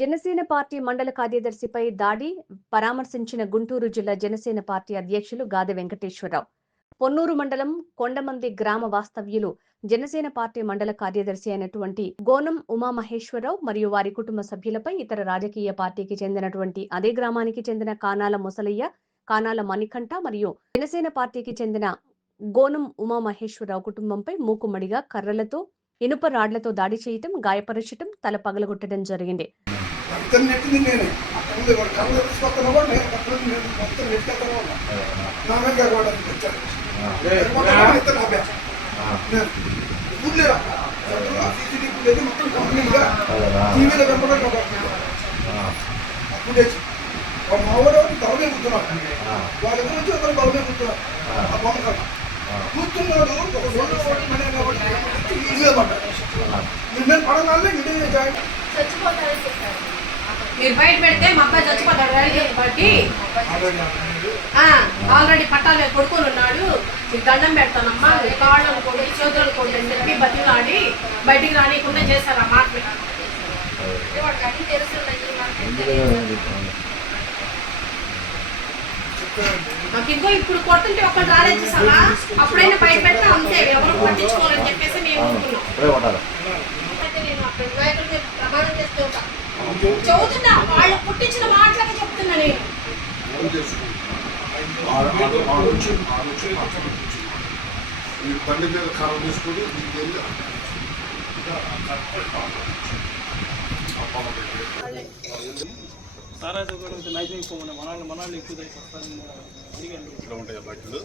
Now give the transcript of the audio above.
Janasena party మండల కార్యదర్శిపై దాడి పరామర్శించిన గుంటూరు జిల్లా జనసేన పార్టీ అధ్యక్షులు గాదె వెంకటేశ్వరరావు. పొన్నూరు మండలం కొండమంది గ్రామ వాస్తవ్యులు జనసేన పార్టీ మండల కార్యదర్శి అయినటువంటి గోనం ఉమామహేశ్వరరావు మరియు వారి కుటుంబ సభ్యులపై ఇతర రాజకీయ పార్టీకి చెందినటువంటి అదే గ్రామానికి చెందిన కానాల ముసలయ్య, కానాల మణికంఠ మరియు జనసేన పార్టీకి చెందిన గోనం ఉమామహేశ్వరరావు కుటుంబంపై మూకుమ్మడిగా కర్రలతో, ఇనుప రాడ్లతో దాడి చేయటం, గాయపరచటం, తల పగలగొట్టడం జరిగింది. వాళ్ళ గురించి అందరూ బలమే కూర్చున్నారు. ఆ బొమ్మ కదా కూర్చున్నాడు. ఒక ఇల్లు పడ్డాడు. నేను పడగానే ఇంటి జాయిన్ మీరు బయట పెడితే మా అబ్బాయి చచ్చిపోతాడు బట్టి ఆల్రెడీ పట్టాలు కొడుకుని ఉన్నాడు. మీకు దండం పెడతానమ్మా, కాళ్ళను కొట్టి చేతులను కొట్టి అని చెప్పి బతిలాడి బయటికి రానియకుండా చేశారు. ఆ మాట నాకు ఇంకో ఇప్పుడు కొట్టుంటే ఒక్కటి రాలేదు చూసావా, అప్పుడైనా బయట పెడితే అంతే, ఎవరు పట్టించుకోవాలని చెప్పేసి మేము అనుకున్నాం. అయితే నేను అక్కడ నాయకులకి ప్రమాణం చేస్తూ చదువుతున్నా, వాళ్ళు పుట్టించిన మాటలకి చెప్తున్నా నేను. బండి మీద కారం తీసుకుని మనాళ్ళు ఎక్కువ ఉంటాయి బట్టలు.